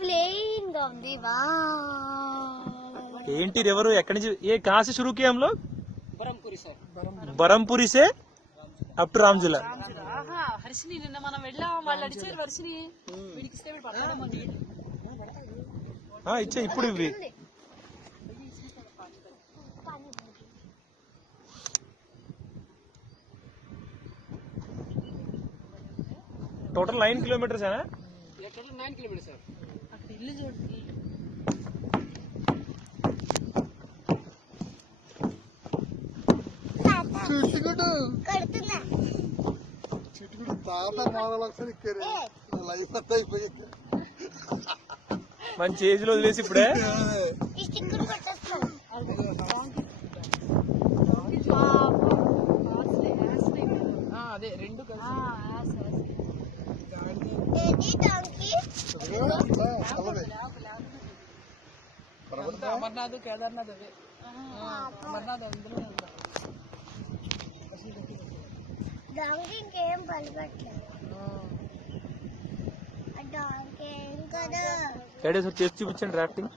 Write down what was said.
Playing గా ఉంది. ఏంటి రివర్ ఎక్కడి నుంచి ఏ कहां से शुरू किया हम लोग? బరంపురి సార్. बरमपुरी से अप टू रामझूला. హర్షిని నిన్న మనం వెళ్ళాం, వాళ్ళు అడిచారు హర్షిని వీడికి ఇస్తే వీడు పడతాడేమో. ఇచ్చే ఇప్పుడు ఇవి टोटल 9 किलोमीटर है ना? Total 9 kilometres sir. అక్కడ ఇల్లు చూడండి. చిట్టుకుడు తాత మారాలి లైఫ్ అంతా అయిపోయింది. మంచి ఏజ్ లో వదిలేసి ఇప్పుడే అదే రెండు కలిసి అమర్నాథ్ కేదార్నాథ్ అవే. అమర్నాథ్ అందులో ఇంకేం పలకట్లేదు. చూపించండి రాఫ్టింగ్.